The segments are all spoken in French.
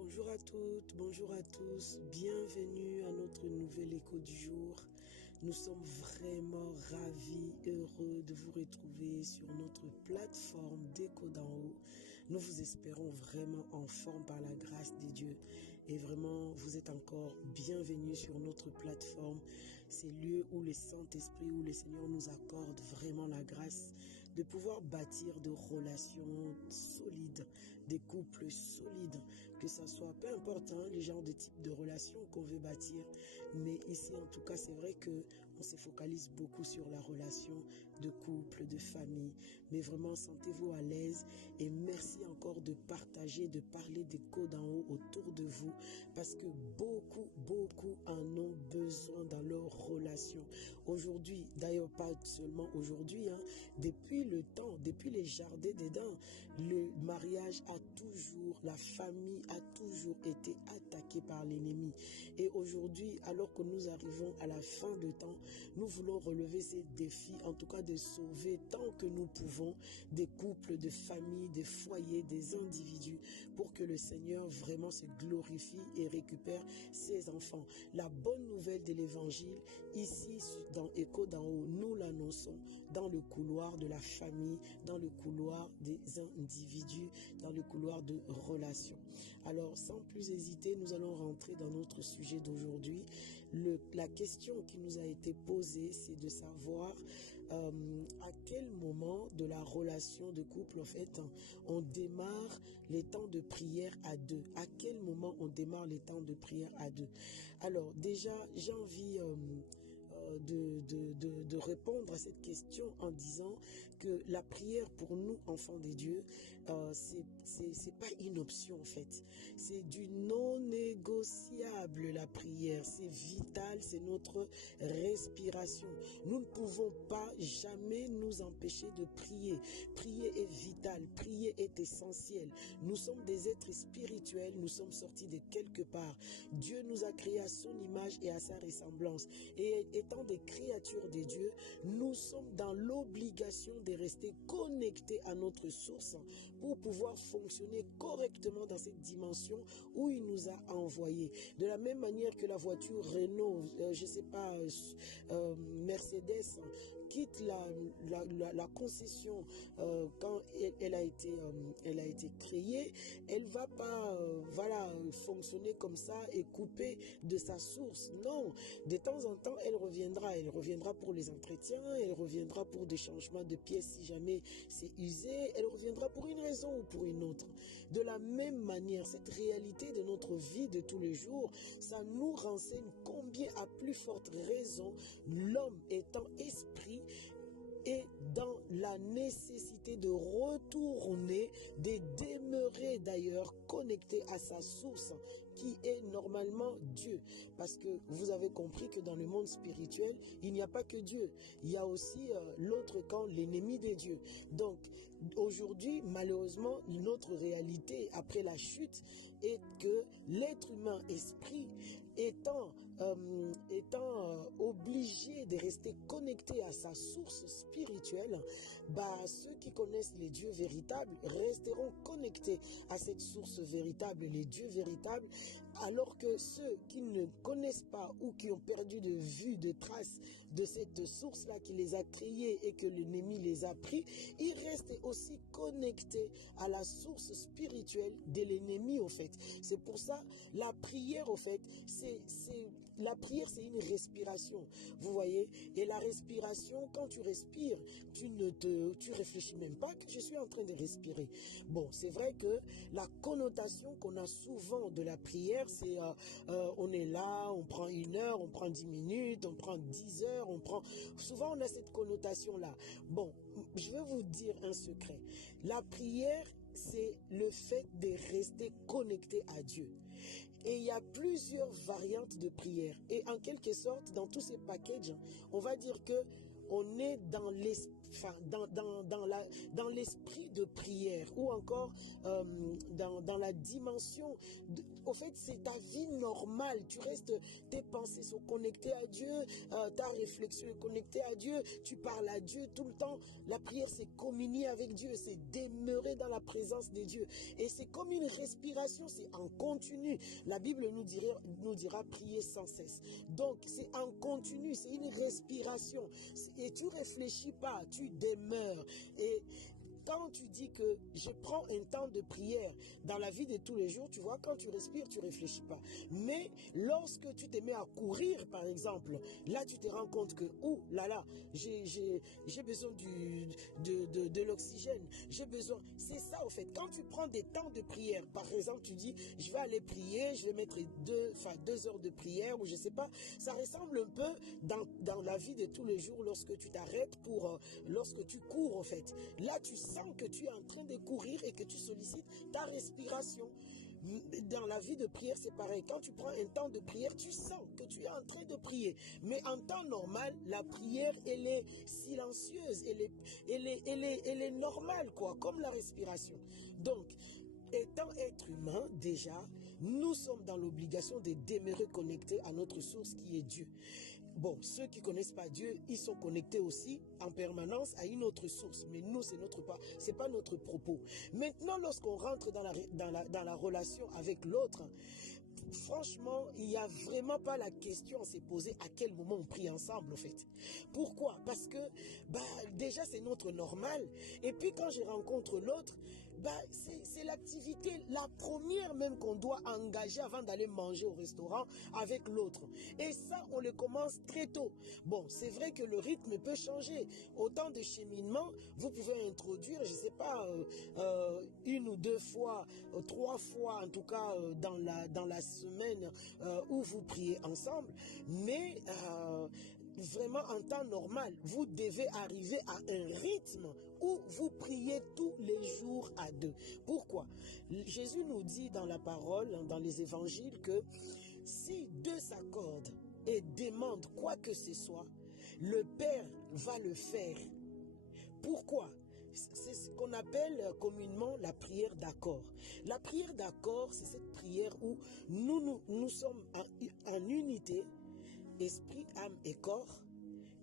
Bonjour à toutes, bonjour à tous, bienvenue à notre nouvel écho du jour. Nous sommes vraiment ravis, heureux de vous retrouver sur notre plateforme d'Écho d'en haut. Nous vous espérons vraiment en forme par la grâce de Dieu. Et vraiment, vous êtes encore bienvenus sur notre plateforme. C'est lieu où le Saint-Esprit, où le Seigneur nous accorde vraiment la grâce de pouvoir bâtir de relations solides, des couples solides, que ça soit, peu importe les genres de type de relations qu'on veut bâtir. Mais ici, en tout cas, c'est vrai que on se focalise beaucoup sur la relation de couple, de famille. Mais vraiment, sentez-vous à l'aise et merci encore de partager, de parler d'Écho d'en haut autour de vous parce que beaucoup en ont besoin dans leur relation. Aujourd'hui, d'ailleurs pas seulement aujourd'hui, depuis le temps, depuis les jardins d'Éden, le mariage a toujours, la famille a toujours été attaquée par l'ennemi. Et aujourd'hui, alors que nous arrivons à la fin de temps, nous voulons relever ces défis, en tout cas de sauver tant que nous pouvons des couples, des familles, des foyers, des individus, pour que le Seigneur vraiment se glorifie et récupère ses enfants. La bonne nouvelle de l'évangile, ici dans Écho d'en haut, nous l'annonçons dans le couloir de la famille, dans le couloir des individus, dans le couloir de relations. Alors, sans plus hésiter, nous allons rentrer dans notre sujet d'aujourd'hui. La question qui nous a été posée, c'est de savoir à quel moment de la relation de couple, en fait, on démarre les temps de prière à deux. À quel moment on démarre les temps de prière à deux? Alors, déjà, j'ai envie de répondre à cette question en disant que la prière pour nous, enfants de Dieu, c'est pas une option en fait. C'est du non négociable la prière. C'est vital, c'est notre respiration. Nous ne pouvons pas jamais nous empêcher de prier. Prier est vital, prier est essentiel. Nous sommes des êtres spirituels, nous sommes sortis de quelque part. Dieu nous a créés à son image et à sa ressemblance. Et étant des créatures de Dieu, nous sommes dans l'obligation de rester connectés à notre source pour pouvoir fonctionner correctement dans cette dimension où il nous a envoyés. De la même manière que la voiture Renault, Mercedes, quitte la concession quand elle a été créée, elle va pas fonctionner comme ça et couper de sa source. Non, de temps en temps, elle reviendra pour les entretiens, elle reviendra pour des changements de pièces si jamais c'est usé, elle reviendra pour une raison ou pour une autre. De la même manière, cette réalité de notre vie de tous les jours, ça nous renseigne combien à plus forte raison l'homme étant esprit et dans la nécessité de retourner, de demeurer d'ailleurs connecté à sa source qui est normalement Dieu. Parce que vous avez compris que dans le monde spirituel, il n'y a pas que Dieu. Il y a aussi l'autre camp, l'ennemi des dieux. Donc aujourd'hui, malheureusement, une autre réalité après la chute est que l'être humain esprit étant obligé de rester connecté à sa source spirituelle, ceux qui connaissent les dieux véritables resteront connectés à cette source véritable, les dieux véritables, alors que ceux qui ne connaissent pas ou qui ont perdu de vue, de traces de cette source-là qui les a créés et que l'ennemi les a pris, ils restent aussi connectés à la source spirituelle de l'ennemi au fait. C'est pour ça la prière au fait, la prière c'est une respiration, vous voyez, et la respiration, quand tu respires, tu réfléchis même pas que je suis en train de respirer. Bon, c'est vrai que la connotation qu'on a souvent de la prière, c'est on est là, on prend 1 heure, on prend 10 minutes, on prend 10 heures, souvent on a cette connotation-là. Bon, je vais vous dire un secret. La prière, c'est le fait de rester connecté à Dieu. Et il y a plusieurs variantes de prière. Et en quelque sorte, dans tous ces packages, on va dire que on est dans dans l'esprit de prière, ou encore dans la dimension, au fait, c'est ta vie normale. Tu restes, tes pensées sont connectées à Dieu, ta réflexion est connectée à Dieu, tu parles à Dieu tout le temps. La prière, c'est communier avec Dieu, c'est demeurer dans la présence de Dieu. Et c'est comme une respiration, c'est en continu. La Bible nous dira prier sans cesse. Donc, c'est en continu, c'est une respiration. Et tu réfléchis pas, tu demeures. Et quand tu dis que je prends un temps de prière dans la vie de tous les jours, tu vois, quand tu respires, tu ne réfléchis pas. Mais lorsque tu te mets à courir, par exemple, là, tu te rends compte que, oh là là, j'ai besoin de l'oxygène, j'ai besoin... C'est ça, au fait. Quand tu prends des temps de prière, par exemple, tu dis, je vais aller prier, je vais mettre 2 heures de prière, ou je ne sais pas, ça ressemble un peu dans la vie de tous les jours, lorsque tu t'arrêtes lorsque tu cours, en fait. Là, tu sens que tu es en train de courir et que tu sollicites ta respiration. Dans la vie de prière, c'est pareil. Quand tu prends un temps de prière, tu sens que tu es en train de prier. Mais en temps normal, la prière, elle est silencieuse, elle est normale, quoi, comme la respiration. Donc, étant être humain, déjà, nous sommes dans l'obligation de demeurer connectés à notre source qui est Dieu. Bon, ceux qui ne connaissent pas Dieu, ils sont connectés aussi en permanence à une autre source. Mais nous, c'est pas notre propos. Maintenant, lorsqu'on rentre dans la relation avec l'autre, franchement, il n'y a vraiment pas la question à se poser à quel moment on prie ensemble, en fait. Pourquoi? Parce que, déjà, c'est notre normal. Et puis, quand je rencontre l'autre, c'est l'activité, la première même qu'on doit engager avant d'aller manger au restaurant avec l'autre. Et ça, on le commence très tôt. Bon, c'est vrai que le rythme peut changer. Autant de cheminement, vous pouvez introduire, je ne sais pas, 1 ou 2 fois, 3 fois, en tout cas, dans la semaine où vous priez ensemble. Mais vraiment, en temps normal, vous devez arriver à un rythme où vous priez tous les jours à 2. Pourquoi? Jésus nous dit dans la parole, dans les évangiles, que si 2 s'accordent et demandent quoi que ce soit, le Père va le faire. Pourquoi? C'est ce qu'on appelle communément la prière d'accord. La prière d'accord, c'est cette prière où nous sommes en unité, esprit, âme et corps,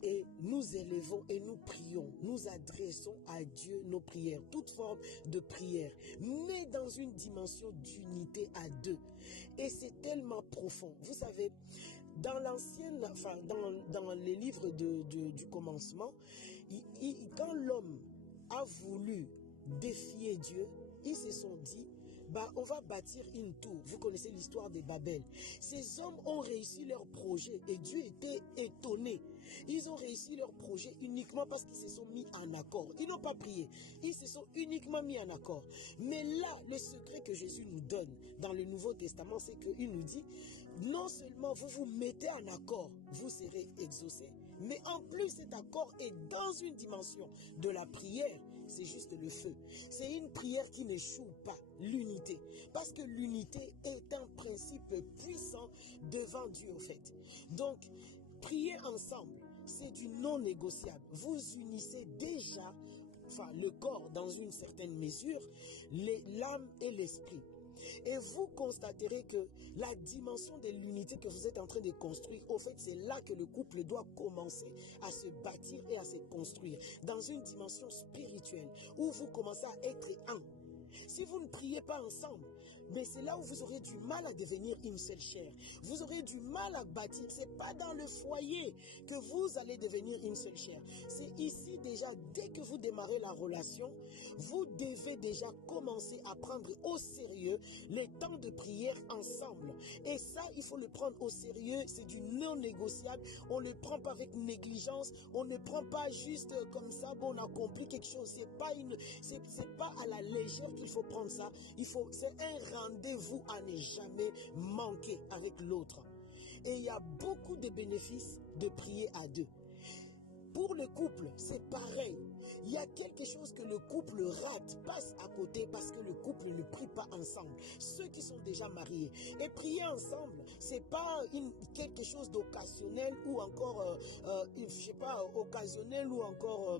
et nous élevons et nous prions, nous adressons à Dieu nos prières, toute forme de prière, mais dans une dimension d'unité à 2. Et c'est tellement profond. Vous savez, dans dans les livres du commencement, quand l'homme a voulu défier Dieu, ils se sont dit, on va bâtir une tour. Vous connaissez l'histoire de Babel. Ces hommes ont réussi leur projet et Dieu était étonné. Ils ont réussi leur projet uniquement parce qu'ils se sont mis en accord. Ils n'ont pas prié. Ils se sont uniquement mis en accord. Mais là, le secret que Jésus nous donne dans le Nouveau Testament, c'est qu'il nous dit, non seulement vous vous mettez en accord, vous serez exaucés, mais en plus cet accord est dans une dimension de la prière. C'est juste le feu. C'est une prière qui n'échoue pas, l'unité. Parce que l'unité est un principe puissant devant Dieu, en fait. Donc, prier ensemble, c'est du non négociable. Vous unissez déjà, le corps dans une certaine mesure, l'âme et l'esprit. Et vous constaterez que la dimension de l'unité que vous êtes en train de construire, au fait, c'est là que le couple doit commencer à se bâtir et à se construire. Dans une dimension spirituelle, où vous commencez à être un. Si vous ne priez pas ensemble, mais c'est là où vous aurez du mal à devenir une seule chair. Vous aurez du mal à bâtir. Ce n'est pas dans le foyer que vous allez devenir une seule chair. C'est ici déjà, dès que vous démarrez la relation, vous devez déjà commencer à prendre au sérieux les temps de prière ensemble. Et ça, il faut le prendre au sérieux. C'est du non négociable. On ne le prend pas avec négligence. On ne prend pas juste comme ça, on a compris quelque chose. C'est pas à la légère qu'il faut prendre ça. C'est un rendez-vous à ne jamais manquer avec l'autre. Et il y a beaucoup de bénéfices de prier à 2. Pour le couple, c'est pareil. Il y a quelque chose que le couple rate, passe à côté parce que le couple ne prie pas ensemble. Ceux qui sont déjà mariés. Et prier ensemble, c'est pas quelque chose d'occasionnel ou encore, je sais pas, occasionnel ou encore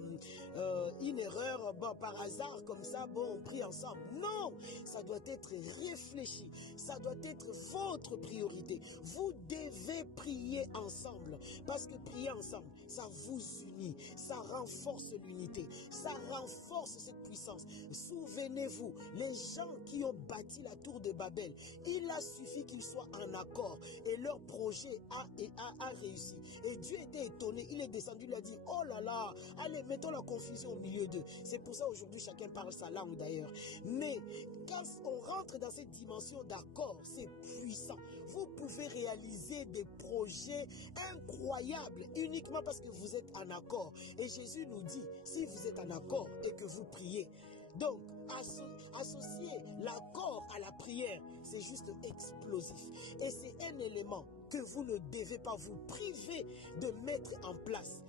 une erreur, bon, par hasard comme ça, bon, on prie ensemble. Non, ça doit être réfléchi. Ça doit être votre priorité. Vous devez prier ensemble parce que prier ensemble, ça vous unit, ça renforce l'unité, ça renforce cette puissance. Souvenez-vous, les gens qui ont bâti la tour de Babel, il a suffi qu'ils soient en accord et leur projet a réussi. Et Dieu était étonné, il est descendu, il a dit, oh là là, allez, mettons la confusion au milieu d'eux. C'est pour ça aujourd'hui chacun parle sa langue d'ailleurs. Mais quand on rentre dans cette dimension d'accord, c'est puissant. Vous pouvez réaliser des projets incroyables uniquement parce que vous êtes en accord. Et Jésus nous dit, si vous êtes en accord et que vous priez, donc associer l'accord à la prière, c'est juste explosif. Et c'est un élément que vous ne devez pas vous priver de mettre en place.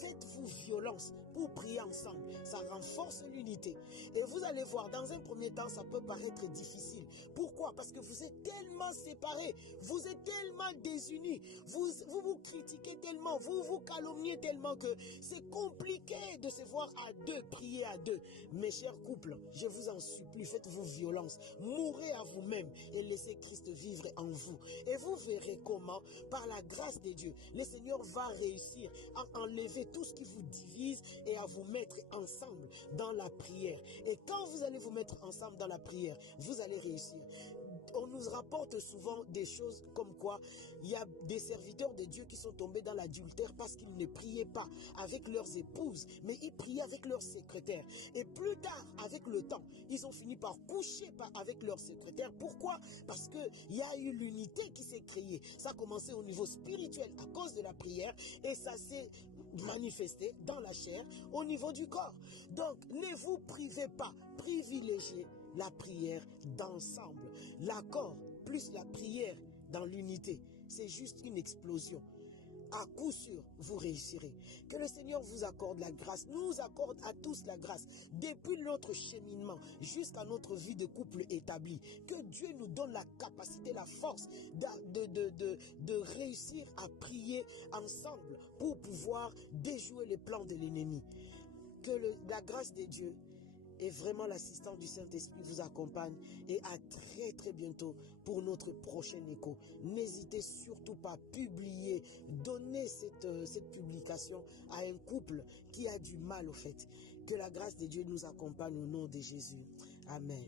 Faites-vous violence pour prier ensemble. Ça renforce l'unité. Et vous allez voir, dans un premier temps, ça peut paraître difficile. Pourquoi? Parce que vous êtes tellement séparés. Vous êtes tellement désunis. Vous critiquez tellement. Vous vous calomniez tellement que c'est compliqué de se voir à deux, prier à deux. Mes chers couples, je vous en supplie, faites-vous violence. Mourrez à vous-même et laissez Christ vivre en vous. Et vous verrez comment, par la grâce de Dieu, le Seigneur va réussir à enlever tout ce qui vous divise et à vous mettre ensemble dans la prière. Et quand vous allez vous mettre ensemble dans la prière, vous allez réussir. On nous rapporte souvent des choses comme quoi il y a des serviteurs de Dieu qui sont tombés dans l'adultère parce qu'ils ne priaient pas avec leurs épouses, mais ils priaient avec leurs secrétaires. Et plus tard, avec le temps, ils ont fini par coucher avec leurs secrétaires. Pourquoi? Parce qu'il y a eu l'unité qui s'est créée. Ça a commencé au niveau spirituel à cause de la prière et ça s'est manifesté dans la chair au niveau du corps. Donc, ne vous privez pas, privilégiez la prière d'ensemble. L'accord plus la prière dans l'unité, c'est juste une explosion. À coup sûr, vous réussirez. Que le Seigneur vous accorde la grâce, nous accorde à tous la grâce, depuis notre cheminement jusqu'à notre vie de couple établie. Que Dieu nous donne la capacité, la force de réussir à prier ensemble pour pouvoir déjouer les plans de l'ennemi. Que la grâce de Dieu et vraiment l'assistance du Saint-Esprit vous accompagne et à très très bientôt pour notre prochain écho. N'hésitez surtout pas à publier, donner cette publication à un couple qui a du mal au fait. Que la grâce de Dieu nous accompagne au nom de Jésus. Amen.